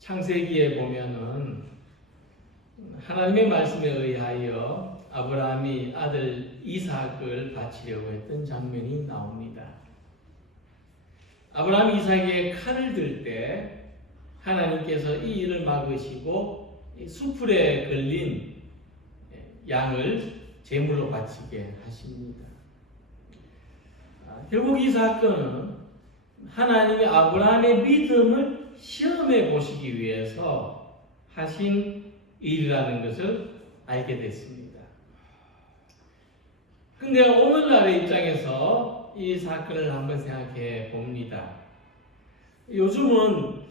창세기에 보면은 하나님의 말씀에 의하여 아브라함이 아들 이삭을 바치려고 했던 장면이 나옵니다. 아브라함이 이삭에게 칼을 들 때 하나님께서 이 일을 막으시고 수풀에 걸린 양을 제물로 바치게 하십니다. 결국 이 사건은 하나님이 아브라함의 믿음을 시험해 보시기 위해서 하신 일이라는 것을 알게 됐습니다. 근데 오늘날의 입장에서 이 사건을 한번 생각해 봅니다. 요즘은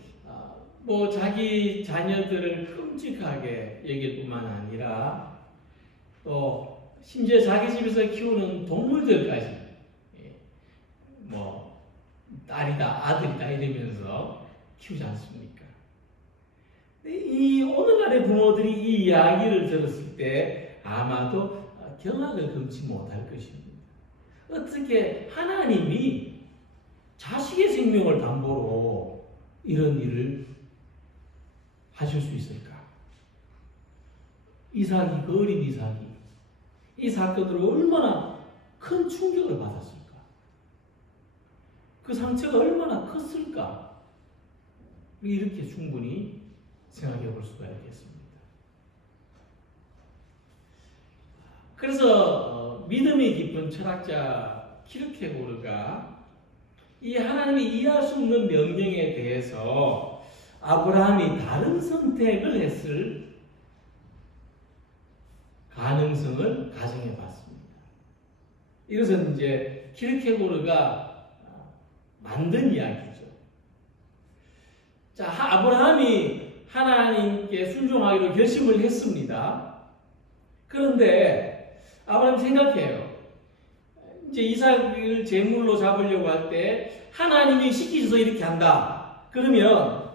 뭐 자기 자녀들을 끔찍하게 여길 뿐만 아니라 또 심지어 자기 집에서 키우는 동물들까지 뭐 딸이다 아들이다 이러면서 키우지 않습니까? 이 오늘날의 부모들이 이 이야기를 들었을 때 아마도 경악을 금치 못할 것입니다. 어떻게 하나님이 자식의 생명을 담보로 이런 일을 하실 수 있을까? 이삭이, 그 어린 이삭이 이 사건으로 얼마나 큰 충격을 받았을까? 그 상처가 얼마나 컸을까? 이렇게 충분히 생각해 볼 수가 있겠습니다. 그래서 믿음이 깊은 철학자 키르케고르가 이 하나님이 이해할 수 없는 명령에 대해서 아브라함이 다른 선택을 했을 가능성을 가정해 봤습니다. 이것은 이제 키르케고르가 만든 이야기죠. 자, 아브라함이 하나님께 순종하기로 결심을 했습니다. 그런데 아브라함 생각해요. 이제 이삭을 제물로 잡으려고 할 때 하나님이 시키셔서 이렇게 한다. 그러면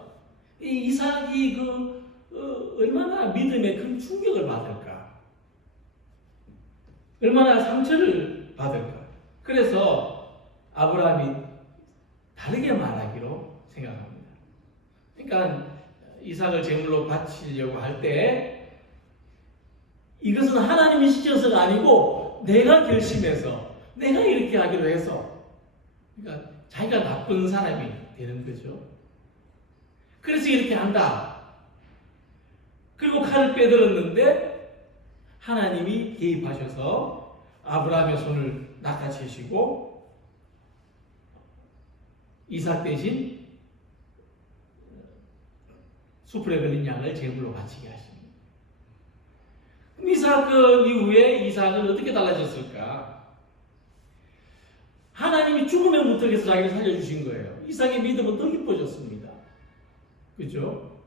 이 이삭이 얼마나 믿음에 큰 충격을 받을까? 얼마나 상처를 받을까? 그래서 아브라함이 다르게 말하기로 생각합니다. 그러니까 이삭을 제물로 바치려고 할 때 이것은 하나님이 시켜서가 아니고 내가 결심해서 내가 이렇게 하기로 해서, 그러니까 자기가 나쁜 사람이 되는 거죠. 그래서 이렇게 한다. 그리고 칼을 빼들었는데 하나님이 개입하셔서 아브라함의 손을 낚아채시고 이삭 대신 수풀에 걸린 양을 제물로 바치게 하십니다. 이 사건 이후에 이삭은 어떻게 달라졌을까? 하나님이 죽음의 무턱에서 자기를 살려주신 거예요. 이삭의 믿음은 더 깊어졌습니다. 그죠?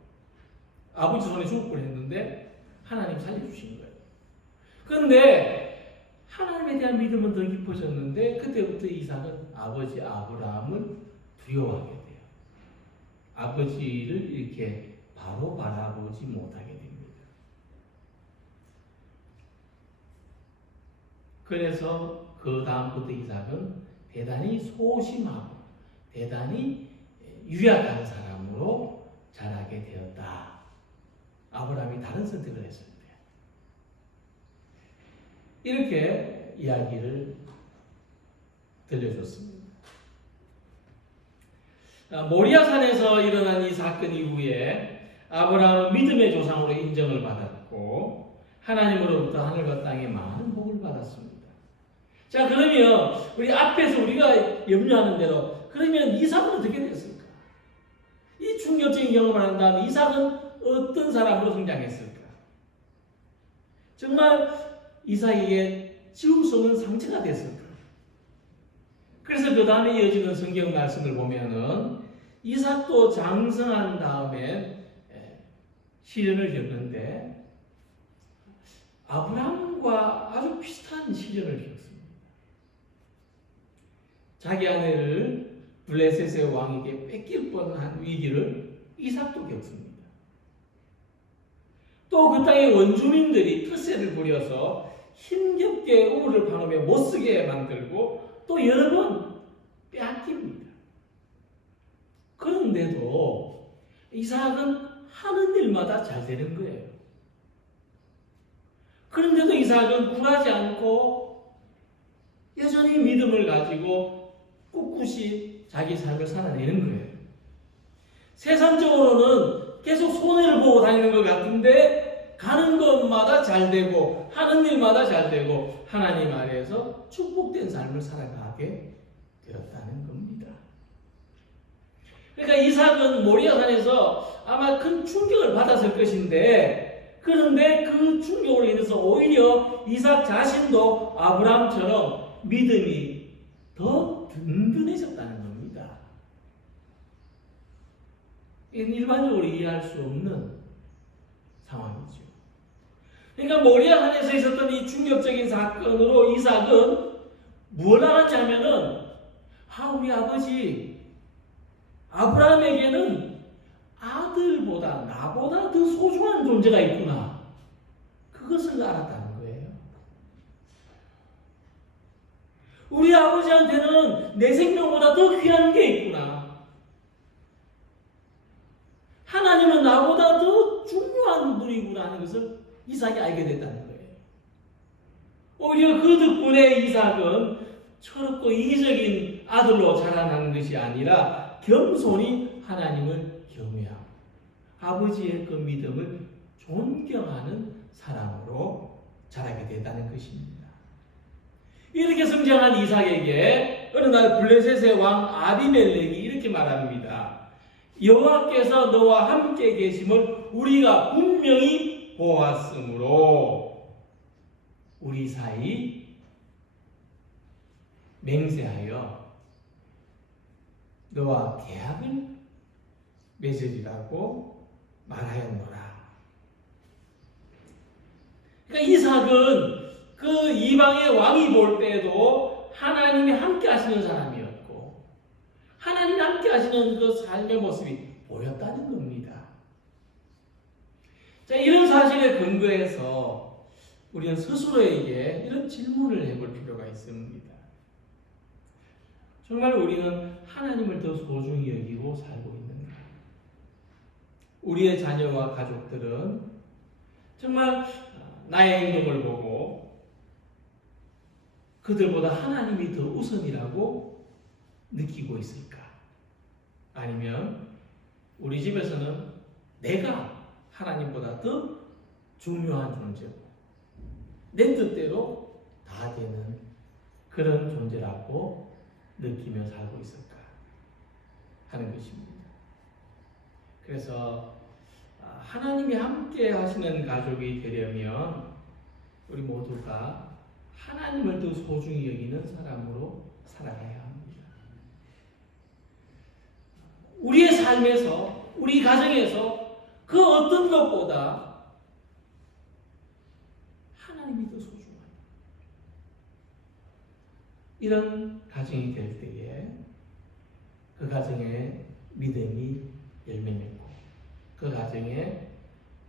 아버지 손에 죽을 뻔했는데 하나님 살려주신 거예요. 그런데 하나님에 대한 믿음은 더 깊어졌는데 그때부터 이삭은 아버지 아브라함을 두려워하게 돼요. 아버지를 이렇게 바로 바라보지 못하게 됩니다. 그래서 그 다음부터 이삭은 대단히 소심하고 대단히 유약한 사람으로 자라게 되었다. 아브라함이 다른 선택을 했을 때 이렇게 이야기를 들려줬습니다. 모리아산에서 일어난 이 사건 이후에 아브라함은 믿음의 조상으로 인정을 받았고 하나님으로부터 하늘과 땅에 많은 복을 받았습니다. 자, 그러면 우리 앞에서 우리가 염려하는 대로 그러면 이삭은 어떻게 됐을까? 이 충격적인 경험을 한 다음에 이삭은 어떤 사람으로 성장했을까? 정말 이삭에게 지울 수 없는 상처가 됐을까? 그래서 그 다음에 이어지는 성경 말씀을 보면은 이삭도 장성한 다음에 시련을 겪는데 아브라함과 아주 비슷한 시련을 겪습니다. 자기 아내를 블레셋의 왕에게 뺏길 뻔한 위기를 이삭도 겪습니다. 또 그 땅의 원주민들이 뜻세를 부려서 힘겹게 우물을 파놓으며 못쓰게 만들고 또 여러 번 빼앗깁니다. 그런데도 이삭은 하는 일마다 잘 되는 거예요. 그런데도 이삭은 굴하지 않고 여전히 믿음을 가지고 꿋꿋이 자기 삶을 살아내는 거예요. 세상적으로는 계속 손해를 보고 다니는 것 같은데 가는 것마다 잘 되고 하는 일마다 잘 되고 하나님 아래에서 축복된 삶을 살아가게 되었다는 겁니다. 그러니까 이삭은 모리아산에서 아마 큰 충격을 받았을 것인데, 그런데 그 충격으로 인해서 오히려 이삭 자신도 아브라함처럼 믿음이 더 든든해졌다는 겁니다. 이건 일반적으로 이해할 수 없는 상황이죠. 그러니까 모리아산에서 있었던 이 충격적인 사건으로 이삭은 뭘 알았지 하면은, 우리 아버지 아브라함에게는 아들보다 나보다 더 소중한 존재가 있구나. 그것을 알았다는 거예요. 우리 아버지한테는 내 생명보다 더 귀한 게 있구나. 하나님은 나보다 더 중요한 분이구나 하는 것을 이삭이 알게 됐다는 거예요. 오히려 그 덕분에 이삭은 철없고 이기적인 아들로 자라나는 것이 아니라 겸손히 하나님을 경외하고 아버지의 그 믿음을 존경하는 사람으로 자라게 됐다는 것입니다. 이렇게 성장한 이삭에게 어느 날 블레셋의 왕 아비멜렉이 이렇게 말합니다. 여호와께서 너와 함께 계심을 우리가 분명히 보았으므로 우리 사이 맹세하여 너와 계약을 맺으리라고 말하였노라. 그러니까 이삭은 그 이방의 왕이 볼 때도 하나님이 함께 하시는 사람이었고 하나님이 함께 하시는 그 삶의 모습이 보였다는 겁니다. 자, 이런 사실에 근거해서 우리는 스스로에게 이런 질문을 해볼 필요가 있습니다. 정말 우리는 하나님을 더 소중히 여기고 살고 있는가? 우리의 자녀와 가족들은 정말 나의 행동을 보고 그들보다 하나님이 더 우선이라고 느끼고 있을까? 아니면 우리 집에서는 내가 하나님보다 더 중요한 존재고 내 뜻대로 다 되는 그런 존재라고 느끼며 살고 있을까 하는 것입니다. 그래서 하나님이 함께 하시는 가족이 되려면 우리 모두가 하나님을 더 소중히 여기는 사람으로 살아가야 합니다. 우리의 삶에서, 우리 가정에서 그 어떤 것보다 하나님이 더 소중하다. 이런 가정이 될 때에 그 가정에 믿음이 열매 맺고 그 가정에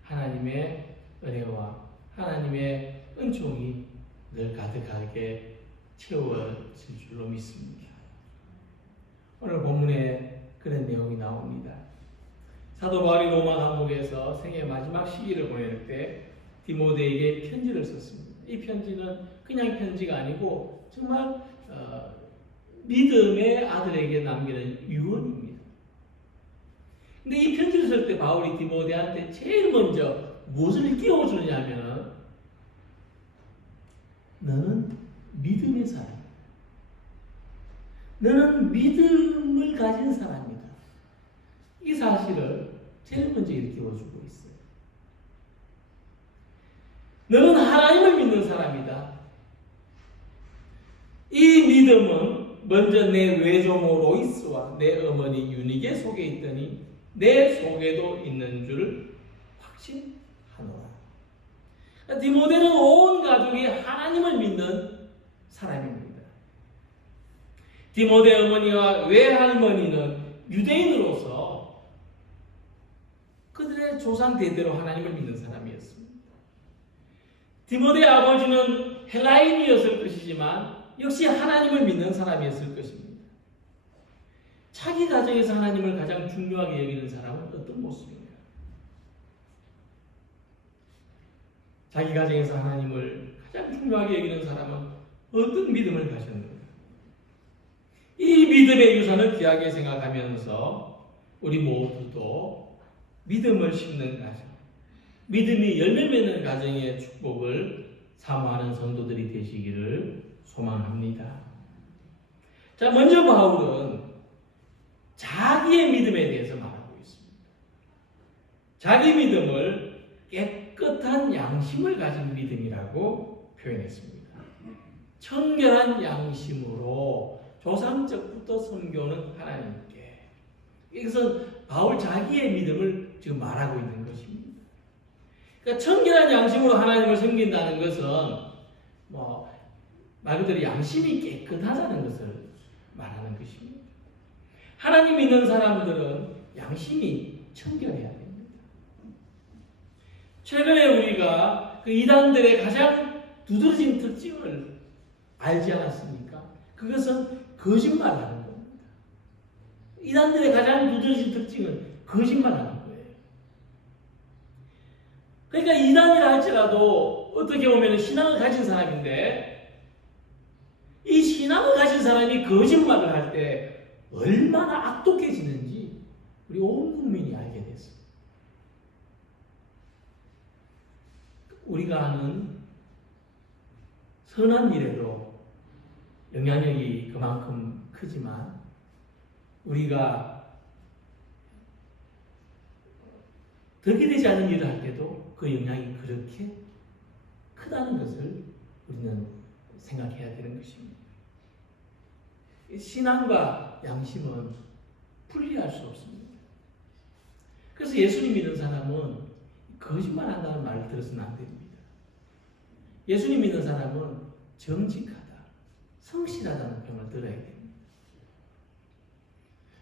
하나님의 은혜와 하나님의 은총이 늘 가득하게 채워질 줄로 믿습니다. 오늘 본문에 그런 내용이 나옵니다. 사도 바울이 로마 감옥에서 생애 마지막 시기를 보낼 때 디모데에게 편지를 썼습니다. 이 편지는 그냥 편지가 아니고 정말 믿음의 아들에게 남기는 유언입니다. 근데 이 편지를 쓸 때 바울이 디모데한테 제일 먼저 무엇을 끼워주느냐 하면 너는 믿음의 사람이다. 너는 믿음을 가진 사람이다. 이 사실을 제일 먼저 일깨워주고 있어요. 너는 하나님을 믿는 사람이다. 이 믿음은 먼저 내 외조모 로이스와 내 어머니 유니게 속에 있더니 내 속에도 있는 줄 확신하노라. 디모데는 온 가족이 하나님을 믿는 사람입니다. 디모데 어머니와 외할머니는 유대인으로서 그들의 조상 대대로 하나님을 믿는 사람이었습니다. 디모데 아버지는 헬라인이었을 것이지만 역시 하나님을 믿는 사람이었을 것입니다. 자기 가정에서 하나님을 가장 중요하게 여기는 사람은 어떤 모습인가? 자기 가정에서 하나님을 가장 중요하게 여기는 사람은 어떤 믿음을 가졌는가? 이 믿음의 유산을 귀하게 생각하면서 우리 모두도 믿음을 심는 가정, 믿음이 열매 맺는 가정의 축복을 사모하는 성도들이 되시기를 소망합니다. 자, 먼저 바울은 자기의 믿음에 대해서 말하고 있습니다. 자기 믿음을 깨끗한 양심을 가진 믿음이라고 표현했습니다. 청결한 양심으로 조상적부터 섬겨오는 하나님께. 이것은 바울 자기의 믿음을 지금 말하고 있는 것입니다. 그러니까 청결한 양심으로 하나님을 섬긴다는 것은 말 그대로 양심이 깨끗하다는 것을 말하는 것입니다. 하나님 믿는 사람들은 양심이 청결해야 됩니다. 최근에 우리가 그 이단들의 가장 두드러진 특징을 알지 않았습니까? 그것은 거짓말하는 겁니다. 이단들의 가장 두드러진 특징은 거짓말하는 거예요. 그러니까 이단이라 할지라도 어떻게 보면 신앙을 가진 사람인데 이 신앙을 가진 사람이 거짓말을 할 때 얼마나 악독해지는지 우리 온 국민이 알게 됐어요. 우리가 하는 선한 일에도 영향력이 그만큼 크지만 우리가 덕이 되지 않은 일을 할 때도 그 영향이 그렇게 크다는 것을 우리는 생각해야 되는 것입니다. 신앙과 양심은 분리할 수 없습니다. 그래서 예수님 믿는 사람은 거짓말한다는 말을 들어서는 안 됩니다. 예수님 믿는 사람은 정직하다, 성실하다는 평을 들어야 됩니다.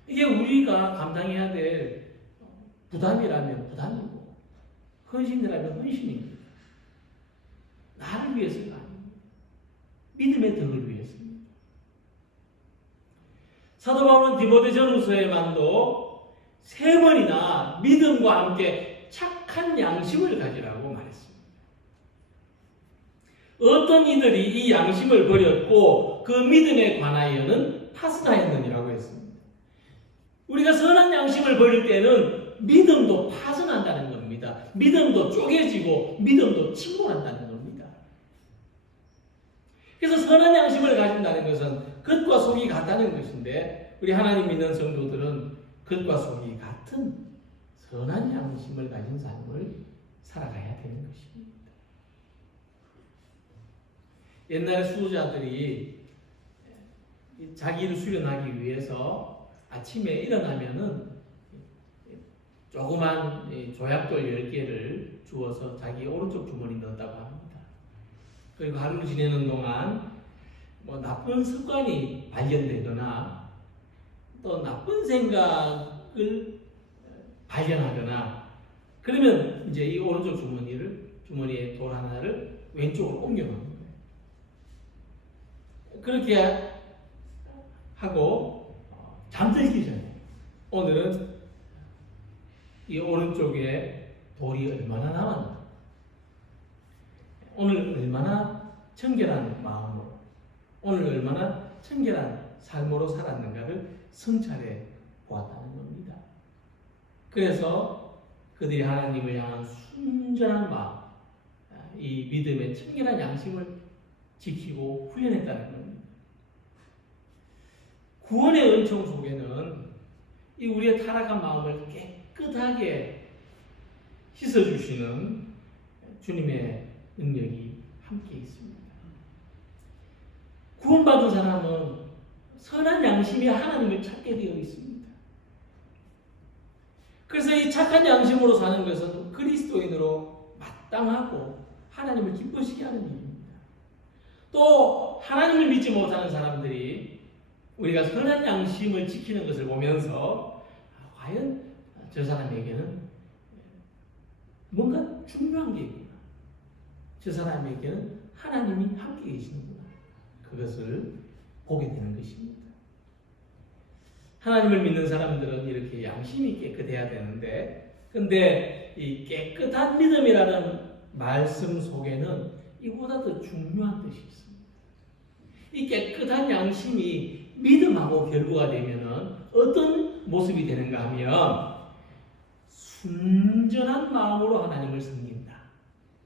이게 우리가 감당해야 될 부담이라면 부담이고 헌신이라면 헌신입니다. 나를 위해서가 아닙니다. 믿음의 덕을 위해서입니다. 사도 바울은 디모데전후서에만도 3번이나 믿음과 함께 착한 양심을 가지라고 말했습니다. 어떤 이들이 이 양심을 버렸고 그 믿음에 관하여는 파스나했느니라고 했습니다. 우리가 선한 양심을 버릴 때는 믿음도 파손한다는 겁니다. 믿음도 쪼개지고 믿음도 침몰한다는 겁니다. 그래서 선한 양심을 가진다는 것은 겉과 속이 같다는 것인데 우리 하나님 믿는 성도들은 겉과 속이 같은 선한 양심을 가진 삶을 살아가야 되는 것입니다. 옛날에 수호자들이 자기를 수련하기 위해서 아침에 일어나면은 조그만 조약돌 10개를 주어서 자기 오른쪽 주머니에 넣었다고 합니다. 그리고 하루를 지내는 동안 나쁜 습관이 발견되거나 또 나쁜 생각을 발견하거나 그러면 이제 이 오른쪽 주머니에 돌 하나를 왼쪽으로 옮겨놓는 거예요. 그렇게 하고 잠들기 전에 오늘은 이 오른쪽에 돌이 얼마나 남았나, 오늘 얼마나 청결한 마음으로, 오늘 얼마나 청결한 삶으로 살았는가를 성찰해 보았다는 겁니다. 그래서 그들이 하나님을 향한 순전한 마음, 이 믿음의 청결한 양심을 지키고 훈련했다는 겁니다. 구원의 은총 속에는 이 우리의 타락한 마음을 깨끗하게 씻어주시는 주님의 능력이 함께 있습니다. 구원받은 사람은 선한 양심이 하나님을 찾게 되어 있습니다. 그래서 이 착한 양심으로 사는 것은 그리스도인으로 마땅하고 하나님을 기쁘시게 하는 일입니다. 또 하나님을 믿지 못하는 사람들이 우리가 선한 양심을 지키는 것을 보면서 과연 저 사람에게는 뭔가 중요한 게 있구나, 저 사람에게는 하나님이 함께 계시는구나, 그것을 보게 되는 것입니다. 하나님을 믿는 사람들은 이렇게 양심이 깨끗해야 되는데, 근데 이 깨끗한 믿음이라는 말씀 속에는 이보다 더 중요한 뜻이 있습니다. 이 깨끗한 양심이 믿음하고 결부가 되면은 어떤 모습이 되는가 하면 순전한 마음으로 하나님을 섬긴다.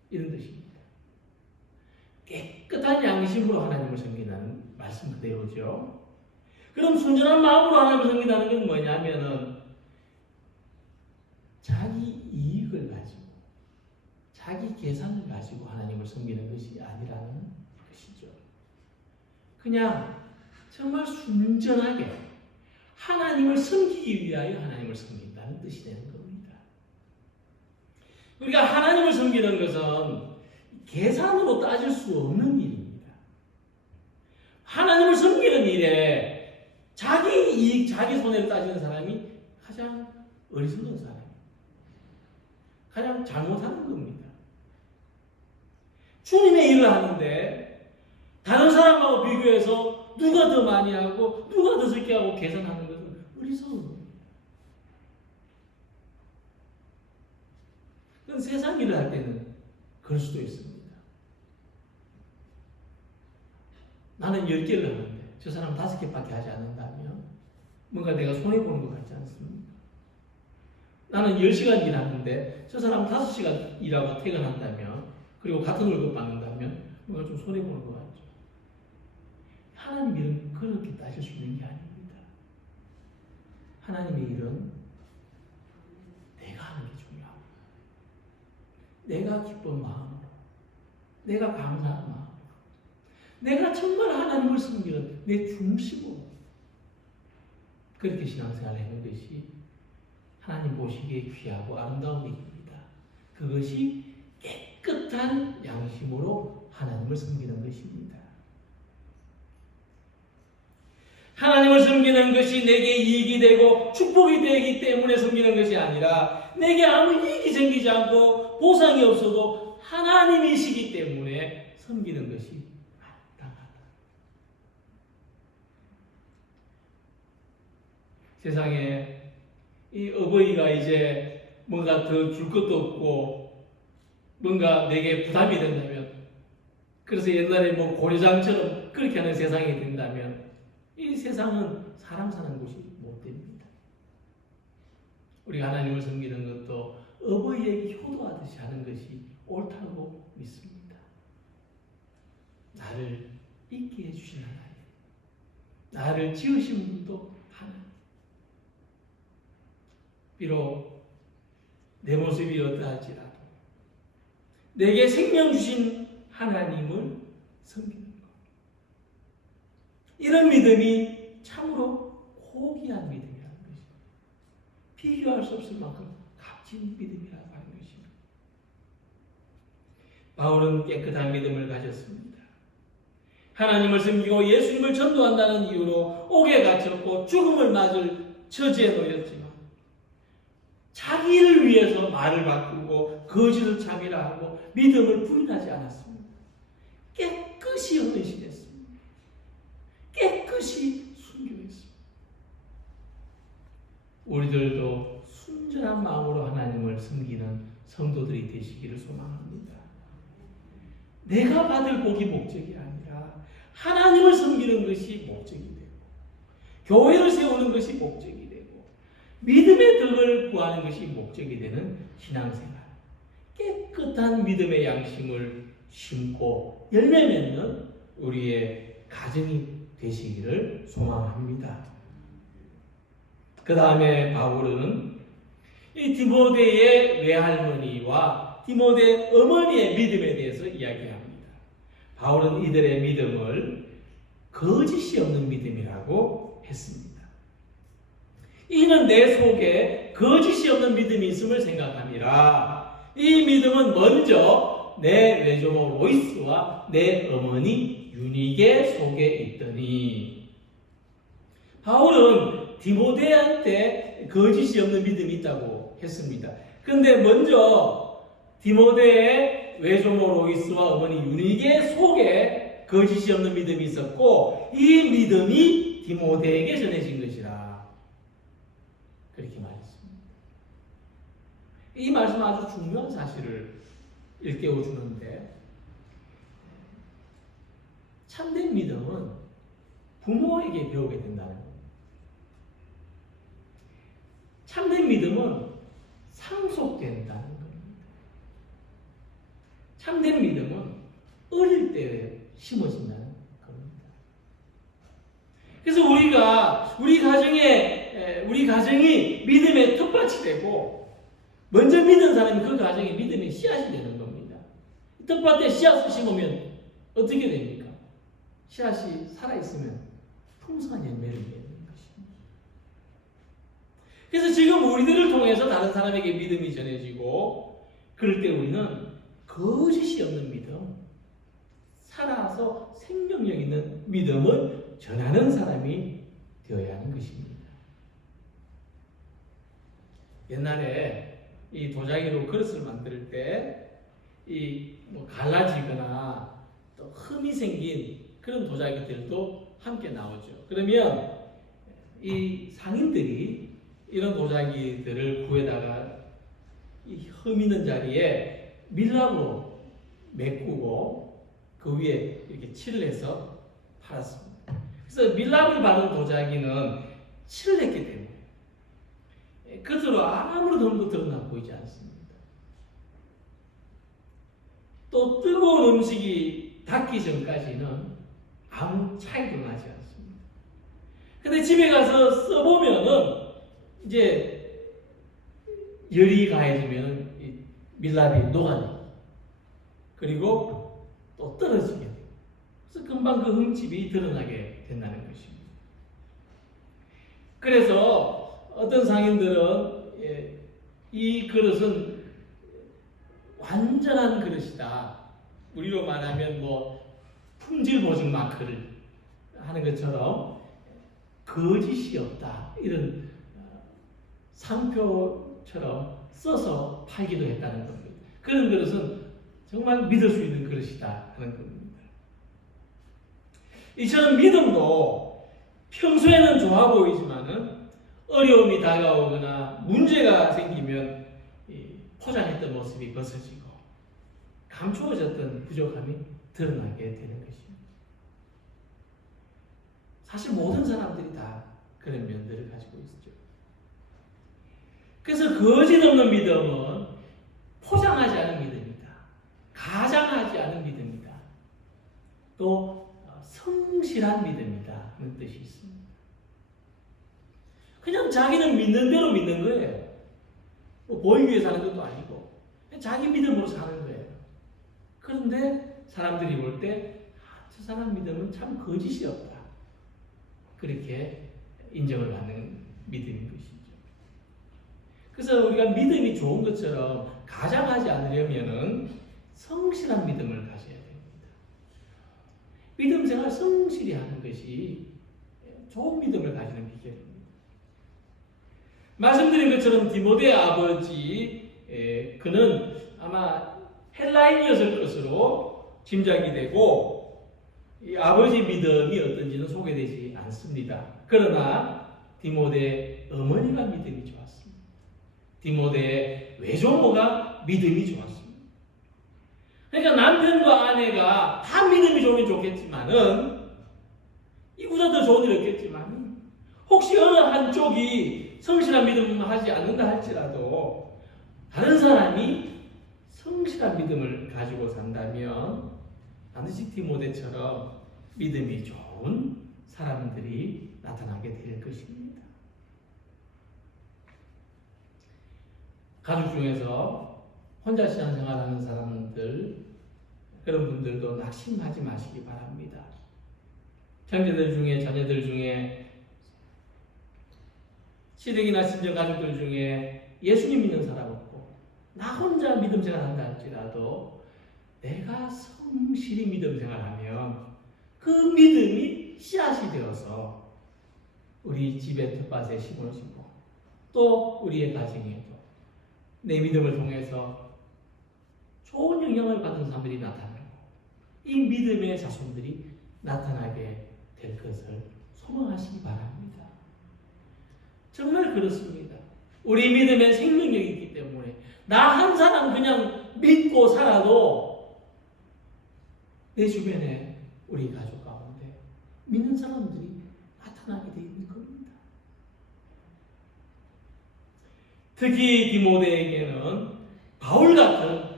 이런 뜻입니다. 깨끗한 양심으로 하나님을 섬긴다는 말씀 그대로죠. 그럼 순전한 마음으로 하나님을 섬긴다는 건 뭐냐면은 자기 이익을 가지고 자기 계산을 가지고 하나님을 섬기는 것이 아니라는 것이죠. 그냥 정말 순전하게 하나님을 섬기기 위하여 하나님을 섬긴다는 뜻이 되는 겁니다. 우리가 하나님을 섬기는 것은 계산으로 따질 수 없는 일입니다. 하나님을 섬기는 일에 자기 이익, 자기 손해를 따지는 사람이 가장 어리석은 사람이에요. 가장 잘못하는 겁니다. 주님의 일을 하는데 다른 사람하고 비교해서 누가 더 많이 하고 누가 더 적게 하고 계산하는 것은 어리석은 겁니다. 그건 세상 일을 할 때는 그럴 수도 있습니다. 나는 10개를 하는데 저 사람 5개밖에 하지 않는다면 뭔가 내가 손해보는 것 같지 않습니까? 나는 10시간 일하는데 저 사람 5시간 일하고 퇴근한다면 그리고 같은 월급 받는다면 뭔가 좀 손해보는 것 같죠. 하나님 일은 그렇게 따질 수 있는 게 아닙니다. 하나님의 일은 내가 하는 게 중요하고 내가 기쁜 마음으로 내가 감사한 마음으로 내가 정말 하나님을 섬기는 내 중심으로 그렇게 신앙생활을 하는 것이 하나님 보시기에 귀하고 아름다운 일입니다. 그것이 깨끗한 양심으로 하나님을 섬기는 것입니다. 하나님을 섬기는 것이 내게 이익이 되고 축복이 되기 때문에 섬기는 것이 아니라 내게 아무 이익이 생기지 않고 보상이 없어도 하나님이시기 때문에 섬기는 것이 마땅하다. 세상에 이 어버이가 이제 뭔가 더 줄 것도 없고 뭔가 내게 부담이 된다면 그래서 옛날에 뭐 고려장처럼 그렇게 하는 세상이 된다면 이 세상은 사람 사는 곳이 못 됩니다. 우리가 하나님을 섬기는 것도 어버이에게 효도하듯이 하는 것이 옳다고 믿습니다. 나를 있게 해주신 하나님, 나를 지으신 분도 하나님. 비록 내 모습이 어떠할지라도 내게 생명 주신 하나님을 섬기는 것. 이런 믿음이 참으로 고귀한 믿음이라는 것입니다. 비교할 수 없을 만큼 값진 믿음이라고 하는 것입니다. 바울은 깨끗한 믿음을 가졌습니다. 하나님을 섬기고 예수님을 전도한다는 이유로 옥에 갇혔고 죽음을 맞을 처지에 놓였지만 자기를 위해서 말을 바꾸고 거짓을 참이라하고 믿음을 부인하지 않았습니다. 깨끗이 헌신했습니다. 깨끗이 순교했습니다. 우리들도 순전한 마음으로 하나님을 섬기는 성도들이 되시기를 소망합니다. 내가 받을 복이 목적이 아니라 하나님을 섬기는 것이 목적이 되고 교회를 세우는 것이 목적이 되고 믿음의 덕을 구하는 것이 목적이 되는 신앙생활. 깨끗한 믿음의 양심을 심고 열매 맺는 우리의 가정이 되시기를 소망합니다. 그 다음에 바울은 이 디모데의 외할머니와 디모데 어머니의 믿음에 대해서 이야기합니다. 바울은 이들의 믿음을 거짓이 없는 믿음이라고 했습니다. 이는 내 속에 거짓이 없는 믿음이 있음을 생각하니라. 이 믿음은 먼저 내 외조모 로이스와 내 어머니 유니게 속에 있더니. 바울은 디모데한테 거짓이 없는 믿음이 있다고 했습니다. 그런데 먼저 디모데의 외조모 로이스와 어머니 유니게 속에 거짓이 없는 믿음이 있었고 이 믿음이 디모데에게 전해진 것이라. 그렇게 말했습니다. 이 말씀은 아주 중요한 사실을 일깨워 주는데, 참된 믿음은 부모에게 배우게 된다는 겁니다. 참된 믿음은 상속된다는 겁니다. 참된 믿음은 어릴 때 심어진다는 겁니다. 그래서 우리 가정이 믿음의 텃밭이 되고, 먼저 믿은 사람이 그 가정에 믿음의 씨앗이 되는 겁니다. 텃밭에 씨앗을 심으면 어떻게 됩니까? 씨앗이 살아있으면 풍성한 열매를 맺는 것입니다. 그래서 지금 우리들을 통해서 다른 사람에게 믿음이 전해지고, 그럴 때 우리는 거짓이 없는 믿음, 살아서 생명력 있는 믿음을 전하는 사람이 되어야 하는 것입니다. 옛날에 이 도자기로 그릇을 만들 때 이 갈라지거나 또 흠이 생긴 그런 도자기들도 함께 나오죠. 그러면 이 상인들이 이런 도자기들을 구해다가 이 흠 있는 자리에 밀랍으로 메꾸고 그 위에 이렇게 칠을 해서 팔았습니다. 그래서 밀랍을 바른 도자기는 칠을 했기 때문에 겉으로 아무런 흠도 드러나 보이지 않습니다. 또 뜨거운 음식이 닿기 전까지는 아무 차이도 나지 않습니다. 근데 집에 가서 써보면은 이제 열이 가해지면 밀랍이 녹아내요. 그리고 또 떨어지게 돼요. 그래서 금방 그 흠집이 드러나게 된다는 것입니다. 그래서 어떤 상인들은 이 그릇은 완전한 그릇이다. 우리로 말하면 품질 보증 마크를 하는 것처럼 거짓이 없다. 이런 상표처럼 써서 팔기도 했다는 겁니다. 그런 그릇은 정말 믿을 수 있는 그릇이다 하는 겁니다. 이처럼 믿음도 평소에는 좋아 보이지만은 어려움이 다가오거나 문제가 생기면 포장했던 모습이 벗어지고 감추어졌던 부족함이 드러나게 되는 것입니다. 사실 모든 사람들이 다 그런 면들을 가지고 있죠. 그래서 거짓 없는 믿음은 포장하지 않은 믿음이다. 가장하지 않은 믿음이다. 또 성실한 믿음이다 하는 뜻이 있습니다. 그냥 자기는 믿는 대로 믿는 거예요. 보이기 위해 사는 것도 아니고 자기 믿음으로 사는 거예요. 그런데 사람들이 볼 때 저 사람 믿음은 참 거짓이 없다. 그렇게 인정을 받는 믿음인 것이죠. 그래서 우리가 믿음이 좋은 것처럼 가장하지 않으려면 성실한 믿음을 가져야 됩니다. 믿음 생활 성실히 하는 것이 좋은 믿음을 가지는 비결입니다. 말씀드린 것처럼 디모데 아버지, 그는 아마 헬라인이었을 것으로 짐작이 되고, 이 아버지 믿음이 어떤지는 소개되지 않습니다. 그러나 디모데 어머니가 믿음이 좋았습니다. 디모데의 외조모가 믿음이 좋았습니다. 그러니까 남편과 아내가 다 믿음이 좋으면 좋겠지만은, 이보다 더 좋은 일 없겠지만, 혹시 어느 한쪽이 성실한 믿음을 하지 않는다 할지라도 다른 사람이 성실한 믿음을 가지고 산다면 반드시 디모데처럼 믿음이 좋은 사람들이 나타나게 될 것입니다. 가족 중에서 혼자 신앙생활하는 사람들, 그런 분들도 낙심하지 마시기 바랍니다. 형제들 중에, 자녀들 중에, 시댁이나 친정 가족들 중에 예수님 믿는 사람 없고 나 혼자 믿음 생활한다 할지라도 내가 성실히 믿음 생활하면 그 믿음이 씨앗이 되어서 우리 집의 텃밭에 심어지고 또 우리의 가정에도 내 믿음을 통해서 좋은 영향을 받은 사람들이 나타나고 이 믿음의 자손들이 나타나게 될 것을 소망하시기 바랍니다. 정말 그렇습니다. 우리 믿음에 생명력이 있기 때문에 나 한 사람 그냥 믿고 살아도 내 주변에 우리 가족 가운데 믿는 사람들이 나타나게 되어 있는 겁니다. 특히 디모데에게는 바울 같은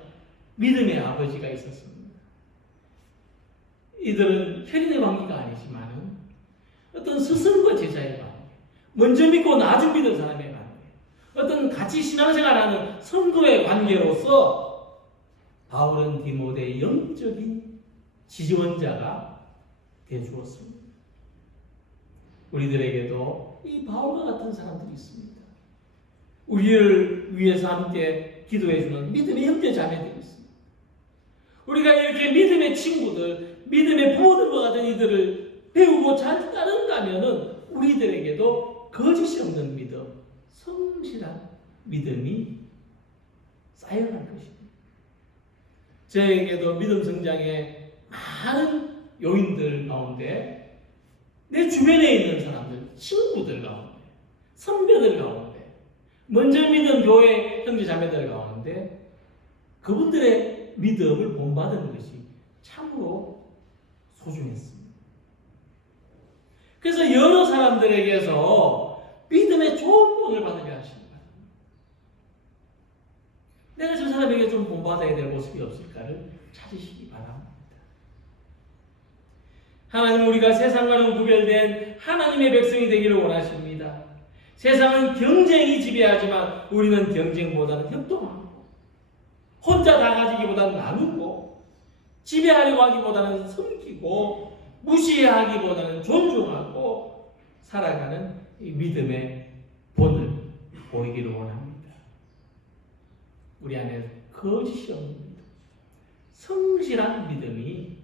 믿음의 아버지가 있었습니다. 이들은 혈연의 관계가 아니지만 어떤 스승과 제자의 관계, 먼저 믿고 나중 믿은 사람의 관계, 어떤 같이 신앙생활하는 성도의 관계로서 바울은 디모데의 영적인 지원자가 되어주었습니다. 우리들에게도 이 바울과 같은 사람들이 있습니다. 우리를 위해서 함께 기도해주는 믿음의 형제 자매들이 있습니다. 우리가 이렇게 믿음의 친구들, 믿음의 부모들과 같은 이들을 배우고 잘 따른다면 우리들에게도 거짓이 없는 믿음, 성실한 믿음이 쌓여갈 것입니다. 저에게도 믿음 성장의 많은 요인들 가운데 내 주변에 있는 사람들, 친구들 가운데, 선배들 가운데, 먼저 믿은 교회 형제 자매들 가운데 그분들의 믿음을 본받은 것이 참으로 소중했습니다. 그래서 여러 사람들에게서 믿음의 좋은 본을 받으려 하십니다. 내가 저 사람에게 좀 본받아야 될 모습이 없을까를 찾으시기 바랍니다. 하나님은 우리가 세상과는 구별된 하나님의 백성이 되기를 원하십니다. 세상은 경쟁이 지배하지만 우리는 경쟁보다는 협동하고 혼자 다 가지기보다는 나누고 지배하려고 하기보다는 섬기고 무시하기보다는 존중하고 살아가는 이 믿음의 본을 보이기를 원합니다. 우리 안에 거짓이 없는 믿음, 성실한 믿음이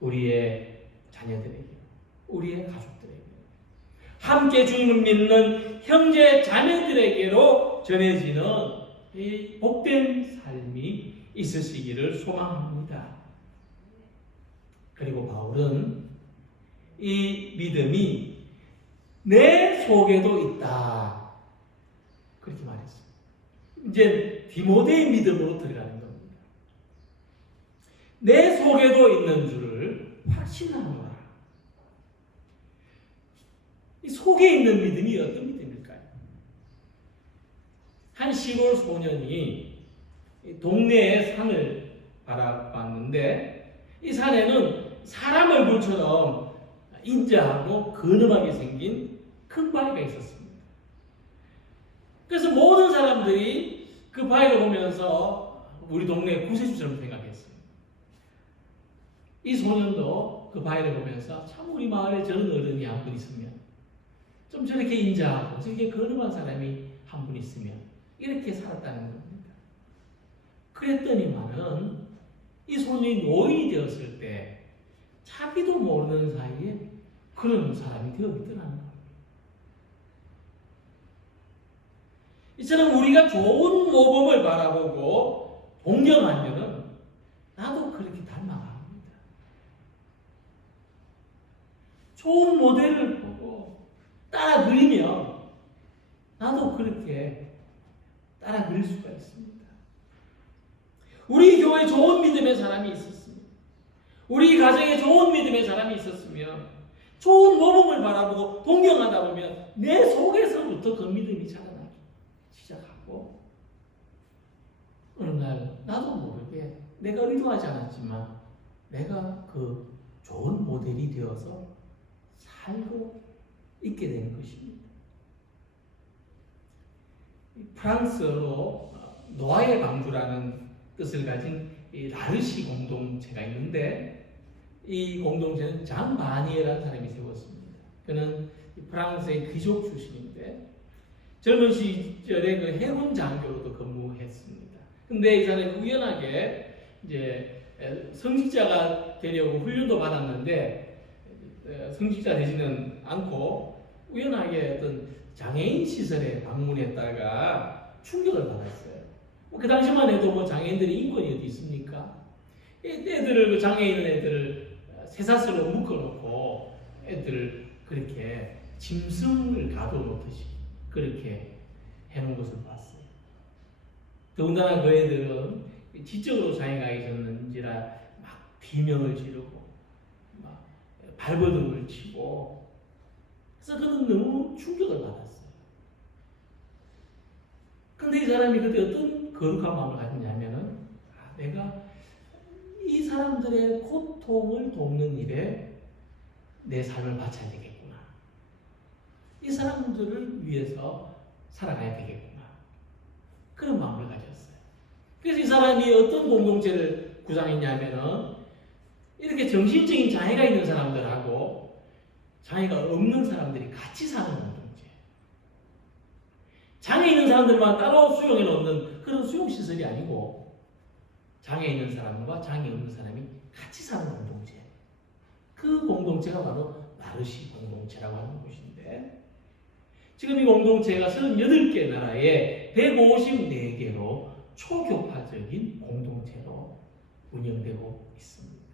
우리의 자녀들에게, 우리의 가족들에게, 함께 주님을 믿는 형제 자매들에게로 전해지는 이 복된 삶이 있으시기를 소망합니다. 그리고 바울은 이 믿음이 내 속에도 있다, 그렇게 말했습니다. 이제 디모데의 믿음으로 들어가는 겁니다. 내 속에도 있는 줄을 확신하노라. 이 속에 있는 믿음이 어떤 믿음일까요? 한 시골 소년이 동네의 산을 바라봤는데 이 산에는 사람 얼굴처럼 인자하고 근엄하게 생긴 큰 바위가 있었습니다. 그래서 모든 사람들이 그 바위를 보면서 우리 동네 구세주처럼 생각했어요. 이 소년도 그 바위를 보면서 참 우리 마을에 저런 어른이 한 분 있으면, 좀 저렇게 인자하고 저렇게 근엄한 사람이 한 분 있으면 이렇게 살았다는 겁니다. 그랬더니만은 이 소년이 노인이 되었을 때 자기도 모르는 사이에 그런 사람이 되어있더라는 겁니다. 이처럼 우리가 좋은 모범을 바라보고 동경하면은 나도 그렇게 닮아갑니다. 좋은 모델을 보고 따라 그리면 나도 그렇게 따라 그릴 수가 있습니다. 우리 교회에 좋은 믿음의 사람이 있었습니다. 우리 가정에 좋은 믿음의 사람이 있었으면 좋은 모범을 바라보고 동경하다 보면 내 속에서부터 그 믿음이 자라나기 시작하고 어느 날 나도 모르게 내가 의도하지 않았지만 내가 그 좋은 모델이 되어서 살고 있게 되는 것입니다. 프랑스어로 노아의 방주라는 뜻을 가진 이 라르시 공동체가 있는데 이 공동체는 장 바니에라는 사람이 세웠습니다. 그는 프랑스의 귀족 출신인데 젊은 시절에 그 해군 장교로도 근무했습니다. 근데 이 사람이 우연하게 이제 성직자가 되려고 훈련도 받았는데 성직자 되지는 않고 우연하게 어떤 장애인 시설에 방문했다가 충격을 받았어요. 그 당시만 해도 뭐 장애인들이 인권이 어디 있습니까? 애들을, 장애인 애들을 쇠사슬로 묶어놓고 애들을 그렇게 짐승을 가둬놓듯이 그렇게 해놓은 것을 봤어요. 더군다나 그 애들은 지적으로 장애가 있었는지라 막 비명을 지르고 막 발버둥을 치고, 그래서 그는 너무 충격을 받았어요. 근데 이 사람이 그때 어떤 거룩한 마음을 가졌냐면은, 내가 이 사람들의 고통을 돕는 일에 내 삶을 바쳐야 되겠구나. 이 사람들을 위해서 살아가야 되겠구나. 그런 마음을 가졌어요. 그래서 이 사람이 어떤 공동체를 구상했냐면은, 이렇게 정신적인 장애가 있는 사람들하고 장애가 없는 사람들이 같이 사는 공동체. 장애 있는 사람들만 따로 수용해 놓는 그런 수용시설이 아니고, 장애 있는 사람과 장애 없는 사람이 같이 사는 공동체. 그 공동체가 바로 나르시 공동체라고 하는 곳인데, 지금 이 공동체가 38개 나라에 154개로 초교파적인 공동체로 운영되고 있습니다.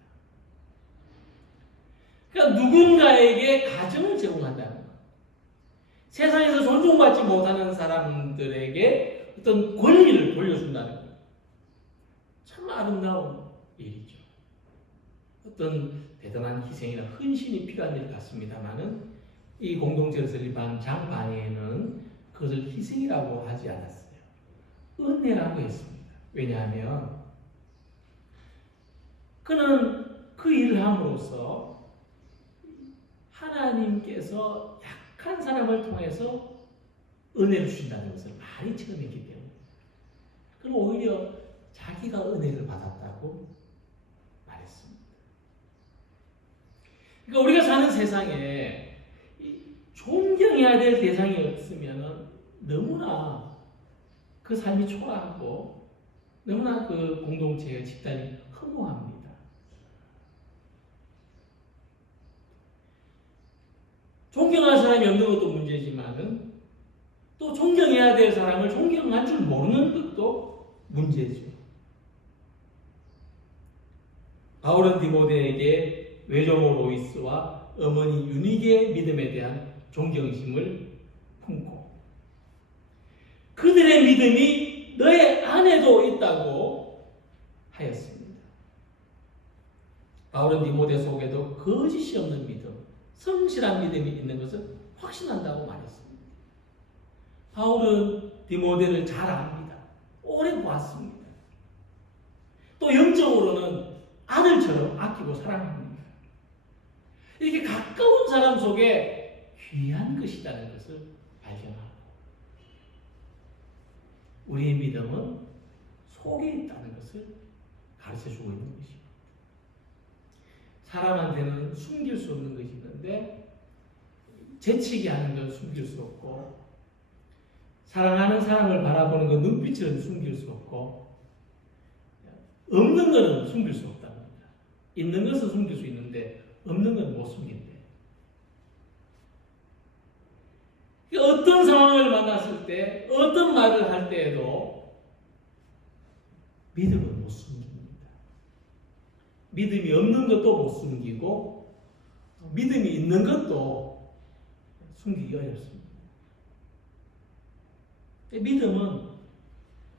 그러니까 누군가에게 가정을 제공한다는 것, 세상에서 존중받지 못하는 사람들에게 어떤 권리를 돌려준다는 것, 참 아름다운 일이죠. 어떤 대단한 희생이나 헌신이 필요한 일 같습니다만은, 이 공동체를 설립한 장반에는 그것을 희생이라고 하지 않았어요. 은혜라고 했습니다. 왜냐하면 그는 그 일을 함으로써 하나님께서 약한 사람을 통해서 은혜를 주신다는 것을 많이 체험했기 때문에, 그는 오히려 자기가 은혜를 받았다고 말했습니다. 그러니까 우리가 사는 세상에 존경해야 될 대상이 없으면 너무나 그 삶이 초라하고 너무나 그 공동체의 집단이 허무합니다. 존경할 사람이 없는 것도 문제지만은, 또 존경해야 될 사람을 존경할 줄 모르는 것도 문제죠. 바울은 디모데에게 외조모 로이스와 어머니 유닉의 믿음에 대한 존경심을 품고, 그들의 믿음이 너의 안에도 있다고 하였습니다. 바울은 디모데 속에도 거짓이 없는 믿음, 성실한 믿음이 있는 것을 확신한다고 말했습니다. 바울은 디모데를 잘 압니다. 오래 보았습니다. 또 영적으로는 아들처럼 아끼고 사랑합니다. 이렇게 가까운 사람 속에 귀한 것이라는 것을 발견하고, 우리의 믿음은 속에 있다는 것을 가르쳐주고 있는 것입니다. 사람한테는 숨길 수 없는 것이 있는데, 재치게 하는 건 숨길 수 없고, 사랑하는 사람을 바라보는 건 눈빛처럼 숨길 수 없고, 없는 것은 숨길 수 없답니다. 있는 것은 숨길 수 있는데 없는 건 못 숨긴대. 어떤 상황을 만났을 때, 어떤 말을 할 때에도 믿음은 못 숨깁니다. 믿음이 없는 것도 못 숨기고, 믿음이 있는 것도 숨기기 어렵습니다. 믿음은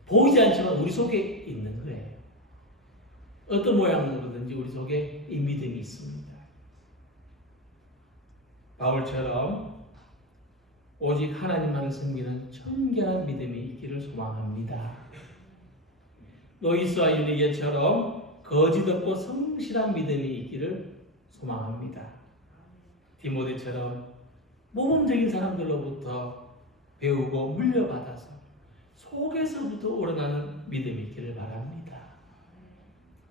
보이지 않지만 우리 속에 있는 거예요. 어떤 모양으로든지 우리 속에 이 믿음이 있습니다. 바울처럼 오직 하나님만을 섬기는 청결한 믿음이 있기를 소망합니다. 로이스와 유니게처럼 거짓 없고 성실한 믿음이 있기를 소망합니다. 디모데처럼 모범적인 사람들로부터 배우고 물려받아서 속에서부터 우러나는 믿음이 있기를 바랍니다.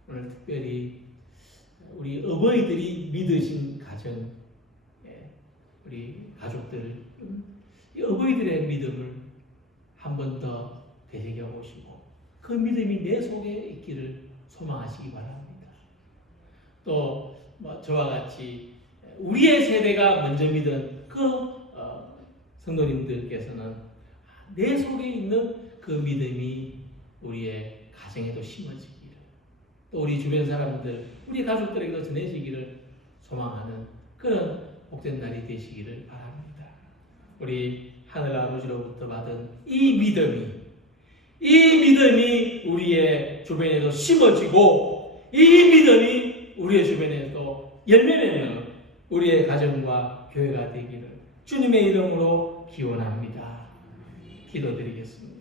오늘 특별히 우리 어버이들이 믿으신 가정, 우리 가족들, 이 어버이들의 믿음을 한 번 더 되새겨 보시고 그 믿음이 내 속에 있기를 소망하시기 바랍니다. 또 저와 같이 우리의 세대가 먼저 믿은 그 성도님들께서는 내 속에 있는 그 믿음이 우리의 가정에도 심어지기를, 또 우리 주변 사람들, 우리 가족들에게도 전해지기를 소망하는 그런 복된 날이 되시기를 바랍니다. 우리 하늘 아버지로부터 받은 이 믿음이, 이 믿음이 우리의 주변에도 심어지고 이 믿음이 우리의 주변에도 열매내는 우리의 가정과 교회가 되기를 주님의 이름으로 기원합니다. 기도드리겠습니다.